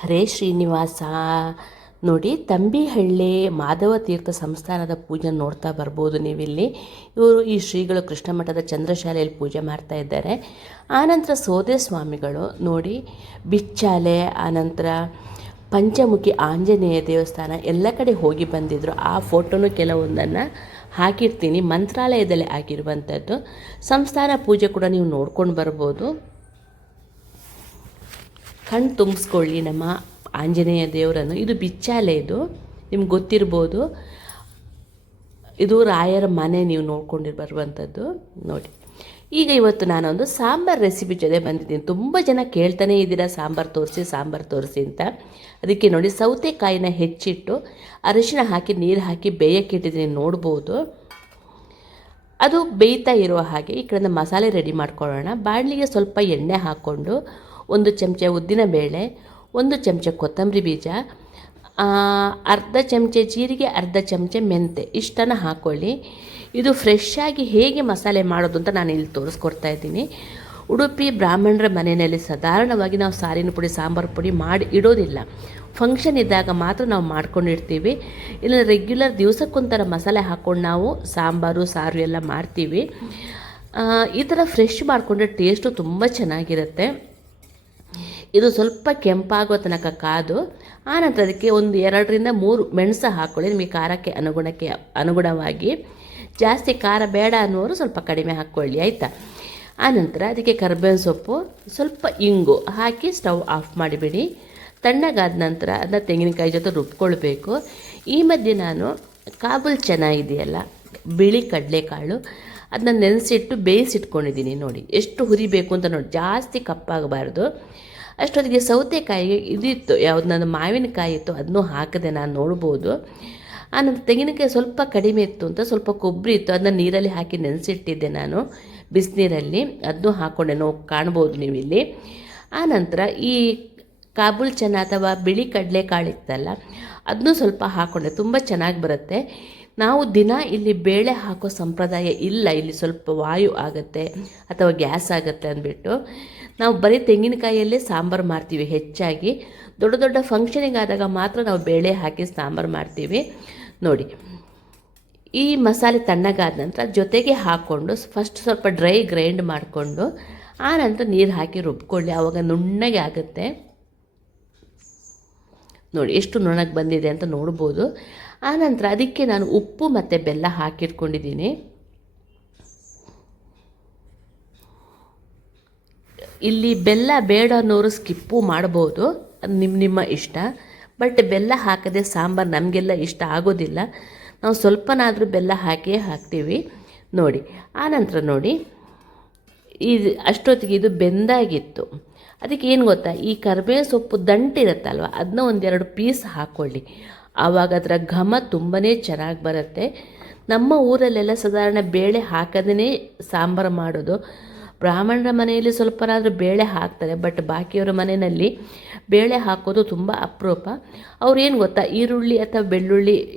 ಹರೇ ಶ್ರೀನಿವಾಸ. ನೋಡಿ, ತಂಬಿಹಳ್ಳಿ ಮಾಧವ ತೀರ್ಥ ಸಂಸ್ಥಾನದ ಪೂಜೆ ನೋಡ್ತಾ ಬರ್ಬೋದು ನೀವಿಲ್ಲಿ. ಈ ಶ್ರೀಗಳು ಕೃಷ್ಣ ಮಠದ ಚಂದ್ರಶಾಲೆಯಲ್ಲಿ ಪೂಜೆ ಮಾಡ್ತಾ ಇದ್ದಾರೆ. ಆನಂತರ ಸೋದೆ ಸ್ವಾಮಿಗಳು ನೋಡಿ, ಬಿಚ್ಚಾಲೆ, ಆನಂತರ ಪಂಚಮುಖಿ ಆಂಜನೇಯ ದೇವಸ್ಥಾನ ಎಲ್ಲ ಕಡೆ ಹೋಗಿ ಬಂದಿದ್ದರು. ಆ ಫೋಟೋನು ಕೆಲವೊಂದನ್ನು ಹಾಕಿರ್ತೀನಿ, ಮಂತ್ರಾಲಯದಲ್ಲಿ ಆಗಿರುವಂಥದ್ದು. ಸಂಸ್ಥಾನ ಪೂಜೆ ಕೂಡ ನೀವು ನೋಡ್ಕೊಂಡು ಬರ್ಬೋದು. ಕಣ್ಣು ತುಂಬಿಸ್ಕೊಳ್ಳಿ ನಮ್ಮ ಆಂಜನೇಯ ದೇವರನ್ನು. ಇದು ಬಿಚ್ಚಾಲೆ, ಇದು ನಿಮ್ಗೆ ಗೊತ್ತಿರ್ಬೋದು. ಇದು ರಾಯರ ಮನೆ, ನೀವು ನೋಡ್ಕೊಂಡು ಬರುವಂಥದ್ದು ನೋಡಿ. ಈಗ ಇವತ್ತು ನಾನೊಂದು ಸಾಂಬಾರು ರೆಸಿಪಿ ಜೊತೆ ಬಂದಿದ್ದೀನಿ. ತುಂಬ ಜನ ಕೇಳ್ತಾನೆ ಇದ್ದೀರಾ ಸಾಂಬಾರು ತೋರಿಸಿ ಅಂತ. ಅದಕ್ಕೆ ನೋಡಿ, ಸೌತೆಕಾಯಿನ ಹೆಚ್ಚಿಟ್ಟು ಅರಿಶಿಣ ಹಾಕಿ ನೀರು ಹಾಕಿ ಬೇಯಕ್ಕಿಟ್ಟಿದ್ದೀನಿ, ನೋಡ್ಬೋದು. ಅದು ಬೇಯ್ತಾ ಇರೋ ಹಾಗೆ ಈ ಕಡೆಯಿಂದ ಮಸಾಲೆ ರೆಡಿ ಮಾಡ್ಕೊಳ್ಳೋಣ. ಬಾಣಲಿಗೆ ಸ್ವಲ್ಪ ಎಣ್ಣೆ ಹಾಕ್ಕೊಂಡು 1 ಚಮಚ ಉದ್ದಿನಬೇಳೆ, 1 ಚಮಚ ಕೊತ್ತಂಬರಿ ಬೀಜ, ಅರ್ಧ ಚಮಚ ಜೀರಿಗೆ, ಅರ್ಧ ಚಮಚ ಮೆಂತೆ ಇಷ್ಟನ್ನು ಹಾಕ್ಕೊಳ್ಳಿ. ಇದು ಫ್ರೆಶ್ ಆಗಿ ಹೇಗೆ ಮಸಾಲೆ ಮಾಡೋದು ಅಂತ ನಾನು ಇಲ್ಲಿ ತೋರಿಸ್ಕೊಡ್ತಾ ಇದ್ದೀನಿ. ಉಡುಪಿ ಬ್ರಾಹ್ಮಣರ ಮನೆಯಲ್ಲಿ ಸಾಧಾರಣವಾಗಿ ನಾವು ಸಾರಿನ ಪುಡಿ, ಸಾಂಬಾರು ಪುಡಿ ಮಾಡಿ ಇಡೋದಿಲ್ಲ. ಫಂಕ್ಷನ್ ಇದ್ದಾಗ ಮಾತ್ರ ನಾವು ಮಾಡ್ಕೊಂಡಿರ್ತೀವಿ. ಇಲ್ಲ ರೆಗ್ಯುಲರ್ ದಿವಸಕ್ಕೊಂಥರ ಮಸಾಲೆ ಹಾಕ್ಕೊಂಡು ನಾವು ಸಾಂಬಾರು ಸಾರು ಎಲ್ಲ ಮಾಡ್ತೀವಿ. ಈ ಥರ ಫ್ರೆಶ್ ಮಾಡಿಕೊಂಡ್ರೆ ಟೇಸ್ಟು ತುಂಬ ಚೆನ್ನಾಗಿರುತ್ತೆ. ಇದು ಸ್ವಲ್ಪ ಕೆಂಪಾಗೋ ತನಕ ಕಾದು, ಆನಂತರ ಅದಕ್ಕೆ 1 2 3 ಮೆಣಸು ಹಾಕ್ಕೊಳ್ಳಿ. ನಿಮಗೆ ಖಾರಕ್ಕೆ ಅನುಗುಣವಾಗಿ. ಜಾಸ್ತಿ ಖಾರ ಬೇಡ ಅನ್ನೋರು ಸ್ವಲ್ಪ ಕಡಿಮೆ ಹಾಕ್ಕೊಳ್ಳಿ, ಆಯಿತಾ. ಆನಂತರ ಅದಕ್ಕೆ ಕರಿಬೇವಿನ ಸೊಪ್ಪು, ಸ್ವಲ್ಪ ಇಂಗು ಹಾಕಿ ಸ್ಟವ್ ಆಫ್ ಮಾಡಿಬಿಡಿ. ತಣ್ಣಗಾದ ನಂತರ ಅದನ್ನ ತೆಂಗಿನಕಾಯಿ ಜೊತೆ ರುಬ್ಕೊಳ್ಬೇಕು. ಈ ಮಧ್ಯೆ ನಾನು ಕಾಬೂಲ್ ಚೆನ್ನ ಇದೆಯಲ್ಲ, ಬಿಳಿ ಕಡಲೆಕಾಳು, ಅದನ್ನ ನೆನೆಸಿಟ್ಟು ಬೇಯಿಸಿಟ್ಕೊಂಡಿದ್ದೀನಿ. ನೋಡಿ ಎಷ್ಟು ಹುರಿಬೇಕು ಅಂತ ನೋಡಿ, ಜಾಸ್ತಿ ಕಪ್ಪಾಗಬಾರ್ದು. ಅಷ್ಟೊತ್ತಿಗೆ ಸೌತೆಕಾಯಿಗೆ ಇದಿತ್ತು, ಯಾವುದು ನನ್ನ ಮಾವಿನಕಾಯಿ ಇತ್ತು, ಅದನ್ನೂ ಹಾಕಿದೆ ನಾನು, ನೋಡ್ಬೋದು. ಆನಂತರ ತೆಂಗಿನಕಾಯಿ ಸ್ವಲ್ಪ ಕಡಿಮೆ ಇತ್ತು ಅಂತ ಸ್ವಲ್ಪ ಕೊಬ್ಬರಿ ಇತ್ತು, ಅದನ್ನ ನೀರಲ್ಲಿ ಹಾಕಿ ನೆನೆಸಿಟ್ಟಿದ್ದೆ ನಾನು, ಬಿಸಿನೀರಲ್ಲಿ. ಅದನ್ನೂ ಹಾಕ್ಕೊಂಡೆ, ಕಾಣ್ಬೋದು ನೀವು ಇಲ್ಲಿ. ಆನಂತರ ಈ ಕಾಬೂಲ್ ಚೆನ್ನ ಅಥವಾ ಬಿಳಿ ಕಡಲೆಕಾಳು ಇತ್ತಲ್ಲ, ಅದನ್ನೂ ಸ್ವಲ್ಪ ಹಾಕ್ಕೊಂಡೆ, ತುಂಬ ಚೆನ್ನಾಗಿ ಬರುತ್ತೆ. ನಾವು ದಿನ ಇಲ್ಲಿ ಬೇಳೆ ಹಾಕೋ ಸಂಪ್ರದಾಯ ಇಲ್ಲ, ಇಲ್ಲಿ ಸ್ವಲ್ಪ ವಾಯು ಆಗುತ್ತೆ ಅಥವಾ ಗ್ಯಾಸ್ ಆಗುತ್ತೆ ಅಂದ್ಬಿಟ್ಟು ನಾವು ಬರೀ ತೆಂಗಿನಕಾಯಿಯಲ್ಲೇ ಸಾಂಬಾರು ಮಾಡ್ತೀವಿ ಹೆಚ್ಚಾಗಿ. ದೊಡ್ಡ ದೊಡ್ಡ ಫಂಕ್ಷನಿಗೆ ಆದಾಗ ಮಾತ್ರ ನಾವು ಬೇಳೆ ಹಾಕಿ ಸಾಂಬಾರು ಮಾಡ್ತೀವಿ. ನೋಡಿ, ಈ ಮಸಾಲೆ ತಣ್ಣಗಾದ ನಂತರ ಜೊತೆಗೆ ಹಾಕ್ಕೊಂಡು ಫಸ್ಟ್ ಸ್ವಲ್ಪ ಡ್ರೈ ಗ್ರೈಂಡ್ ಮಾಡಿಕೊಂಡು ಆನಂತರ ನೀರು ಹಾಕಿ ರುಬ್ಕೊಳ್ಳಿ, ಆವಾಗ ನುಣ್ಣಗೆ ಆಗುತ್ತೆ. ನೋಡಿ ಎಷ್ಟು ನುಣ್ಣಗೆ ಬಂದಿದೆ ಅಂತ ನೋಡ್ಬೋದು. ಆನಂತರ ಅದಕ್ಕೆ ನಾನು ಉಪ್ಪು ಮತ್ತು ಬೆಲ್ಲ ಹಾಕಿಟ್ಕೊಂಡಿದ್ದೀನಿ. ಇಲ್ಲಿ ಬೆಲ್ಲ ಬೇಡ ಅನ್ನೋರು ಸ್ಕಿಪ್ಪು ಮಾಡ್ಬೋದು, ಅದು ನಿಮ್ಮ ಇಷ್ಟ. ಬಟ್ ಬೆಲ್ಲ ಹಾಕದೆ ಸಾಂಬಾರು ನಮಗೆಲ್ಲ ಇಷ್ಟ ಆಗೋದಿಲ್ಲ. ನಾವು ಸ್ವಲ್ಪನಾದರೂ ಬೆಲ್ಲ ಹಾಕಿಯೇ ಹಾಕ್ತೀವಿ ನೋಡಿ. ಆನಂತರ ನೋಡಿ, ಅಷ್ಟೊತ್ತಿಗೆ ಇದು ಬೆಂದಾಗಿತ್ತು. ಅದಕ್ಕೆ ಏನು ಗೊತ್ತಾ, ಈ ಕರಿಬೇವು ಸೊಪ್ಪು ದಂಟಿರುತ್ತಲ್ವ, ಅದನ್ನ 1 2 ಪೀಸ್ ಹಾಕ್ಕೊಳ್ಳಿ. ಆವಾಗ ಅದರ ಘಮ ತುಂಬಾ ಚೆನ್ನಾಗಿ ಬರುತ್ತೆ. ನಮ್ಮ ಊರಲ್ಲೆಲ್ಲ ಸಾಧಾರಣ ಬೇಳೆ ಹಾಕದೇ ಸಾಂಬಾರು ಮಾಡೋದು. ಬ್ರಾಹ್ಮಣರ ಮನೆಯಲ್ಲಿ ಸ್ವಲ್ಪನಾದರೂ ಬೇಳೆ ಹಾಕ್ತಾರೆ, ಬಟ್ ಬಾಕಿಯವರ ಮನೆಯಲ್ಲಿ ಬೇಳೆ ಹಾಕೋದು ತುಂಬ ಅಪರೂಪ. ಅವ್ರು ಏನು ಗೊತ್ತಾ, ಈರುಳ್ಳಿ ಅಥವಾ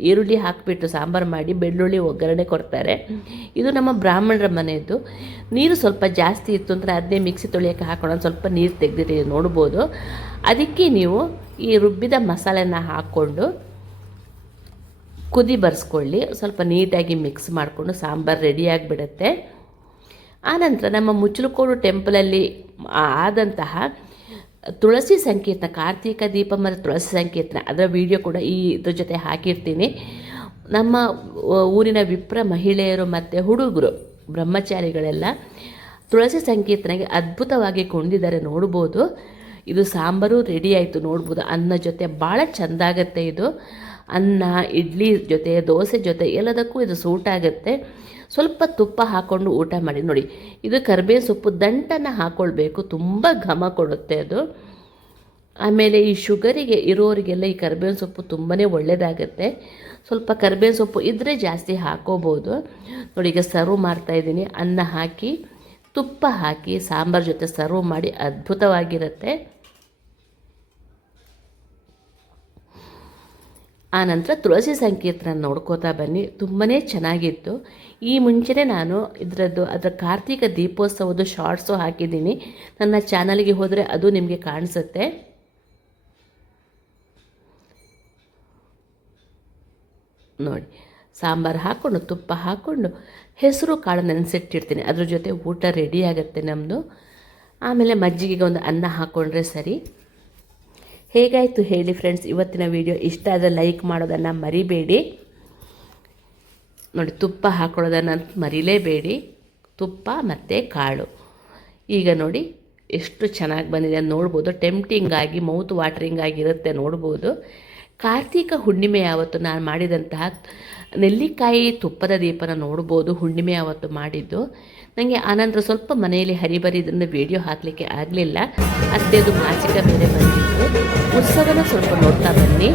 ಈರುಳ್ಳಿ ಹಾಕಿಬಿಟ್ಟು ಸಾಂಬಾರು ಮಾಡಿ ಬೆಳ್ಳುಳ್ಳಿ ಒಗ್ಗರಣೆ ಕೊಡ್ತಾರೆ. ಇದು ನಮ್ಮ ಬ್ರಾಹ್ಮಣರ ಮನೆಯದ್ದು. ನೀರು ಸ್ವಲ್ಪ ಜಾಸ್ತಿ ಇತ್ತು ಅಂದರೆ ಅದನ್ನೇ ಮಿಕ್ಸಿ ತೊಳೆಯೋಕ್ಕೆ ಹಾಕೋಣ, ಸ್ವಲ್ಪ ನೀರು ತೆಗೆದಿಟ್ಟು ನೋಡ್ಬೋದು. ಅದಕ್ಕೆ ನೀವು ಈ ರುಬ್ಬಿದ ಮಸಾಲೆನ ಹಾಕ್ಕೊಂಡು ಕುದಿ ಬರ್ಸ್ಕೊಳ್ಳಿ. ಸ್ವಲ್ಪ ನೀಟಾಗಿ ಮಿಕ್ಸ್ ಮಾಡಿಕೊಂಡು ಸಾಂಬಾರು ರೆಡಿಯಾಗಿಬಿಡುತ್ತೆ. ಆನಂತರ ನಮ್ಮ ಮುಚ್ಚಲುಕೋಡು ಟೆಂಪಲಲ್ಲಿ ಆದಂತಹ ತುಳಸಿ ಸಂಕೀರ್ತನ, ಕಾರ್ತಿಕ ದೀಪ ಮತ್ತು ತುಳಸಿ ಸಂಕೀರ್ತನ, ಅದರ ವಿಡಿಯೋ ಕೂಡ ಇದ್ರ ಜೊತೆ ಹಾಕಿರ್ತೀನಿ. ನಮ್ಮ ಊರಿನ ವಿಪ್ರ ಮಹಿಳೆಯರು ಮತ್ತು ಹುಡುಗರು ಬ್ರಹ್ಮಚಾರಿಗಳೆಲ್ಲ ತುಳಸಿ ಸಂಕೀರ್ತನೆಗೆ ಅದ್ಭುತವಾಗಿ ಕೊಂಡಿದ್ದಾರೆ, ನೋಡ್ಬೋದು. ಇದು ಸಾಂಬಾರು ರೆಡಿ ಆಯಿತು, ನೋಡ್ಬೋದು. ಅನ್ನ ಜೊತೆ ಭಾಳ ಚೆಂದಾಗತ್ತೆ ಇದು. ಅನ್ನ, ಇಡ್ಲಿ ಜೊತೆ, ದೋಸೆ ಜೊತೆ ಎಲ್ಲದಕ್ಕೂ ಇದು ಸೂಟ್ ಆಗುತ್ತೆ. ಸ್ವಲ್ಪ ತುಪ್ಪ ಹಾಕ್ಕೊಂಡು ಊಟ ಮಾಡಿ ನೋಡಿ. ಇದು ಕರಿಬೇವು ಸೊಪ್ಪು ದಂಟನ್ನು ಹಾಕ್ಕೊಳ್ಬೇಕು, ತುಂಬ ಘಮ ಕೊಡುತ್ತೆ ಅದು. ಆಮೇಲೆ ಈ ಶುಗರಿಗೆ ಇರೋರಿಗೆಲ್ಲ ಈ ಕರಿಬೇವಿನ ಸೊಪ್ಪು ತುಂಬಾ ಒಳ್ಳೆಯದಾಗತ್ತೆ. ಸ್ವಲ್ಪ ಕರಿಬೇವಿನ ಸೊಪ್ಪು ಇದ್ದರೆ ಜಾಸ್ತಿ ಹಾಕೋಬೋದು ನೋಡಿ. ಈಗ ಸರ್ವ್ ಮಾಡ್ತಾಯಿದ್ದೀನಿ, ಅನ್ನ ಹಾಕಿ ತುಪ್ಪ ಹಾಕಿ ಸಾಂಬಾರು ಜೊತೆ ಸರ್ವ್ ಮಾಡಿ, ಅದ್ಭುತವಾಗಿರುತ್ತೆ. ಆನಂತರ ತುಳಸಿ ಸಂಕೀರ್ತನ ನೋಡ್ಕೋತಾ ಬನ್ನಿ, ತುಂಬಾ ಚೆನ್ನಾಗಿತ್ತು. ಈ ಮುಂಚೆನೇ ನಾನು ಅದರ ಕಾರ್ತಿಕ ದೀಪೋತ್ಸವದ ಶಾರ್ಟ್ಸು ಹಾಕಿದ್ದೀನಿ. ನನ್ನ ಚಾನಲ್ಗೆ ಹೋದರೆ ಅದು ನಿಮಗೆ ಕಾಣಿಸುತ್ತೆ. ನೋಡಿ ಸಾಂಬಾರು ಹಾಕ್ಕೊಂಡು ತುಪ್ಪ ಹಾಕ್ಕೊಂಡು ಹೆಸರು ಕಾಳು ನೆನೆಸಿಟ್ಟಿರ್ತೀನಿ, ಅದ್ರ ಜೊತೆ ಊಟ ರೆಡಿ ಆಗುತ್ತೆ ನಮ್ಮದು. ಆಮೇಲೆ ಮಜ್ಜಿಗೆಗೆ ಒಂದು ಅನ್ನ ಹಾಕ್ಕೊಂಡ್ರೆ ಸರಿ. ಹೇಗಾಯಿತು ಹೇಳಿ ಫ್ರೆಂಡ್ಸ್ ಇವತ್ತಿನ ವಿಡಿಯೋ? ಇಷ್ಟ ಆದರೆ ಲೈಕ್ ಮಾಡೋದನ್ನು ಮರಿಬೇಡಿ. ನೋಡಿ ತುಪ್ಪ ಹಾಕೊಳ್ಳೋದನ್ನು ಮರಿಲೇಬೇಡಿ, ತುಪ್ಪ ಮತ್ತು ಕಾಳು. ಈಗ ನೋಡಿ ಎಷ್ಟು ಚೆನ್ನಾಗಿ ಬಂದಿದೆ ಅಂತ ನೋಡ್ಬೋದು. ಟೆಂಪ್ಟಿಂಗ್ ಆಗಿ ಮೌತ್ ವಾಟರಿಂಗ್ ಆಗಿರುತ್ತೆ ನೋಡ್ಬೋದು. ಕಾರ್ತಿಕ ಹುಣ್ಣಿಮೆ ಯಾವತ್ತು ನಾನು ಮಾಡಿದಂತಹ ನೆಲ್ಲಿಕಾಯಿ ತುಪ್ಪದ ದೀಪನ ನೋಡ್ಬೋದು, ಹುಣ್ಣಿಮೆ ಯಾವತ್ತು ಮಾಡಿದ್ದು. ನನಗೆ ಆನಂತರ ಸ್ವಲ್ಪ ಮನೆಯಲ್ಲಿ ಹರಿಬರಿದ್ರಿಂದ ವೀಡಿಯೋ ಹಾಕಲಿಕ್ಕೆ ಆಗಲಿಲ್ಲ, ಅತ್ತೆದು ಮಾಸಿಕ ಬೇರೆ ಬಂದಿತ್ತು. ಉತ್ಸವನ ಸ್ವಲ್ಪ ನೋಡ್ತಾ ಬನ್ನಿ.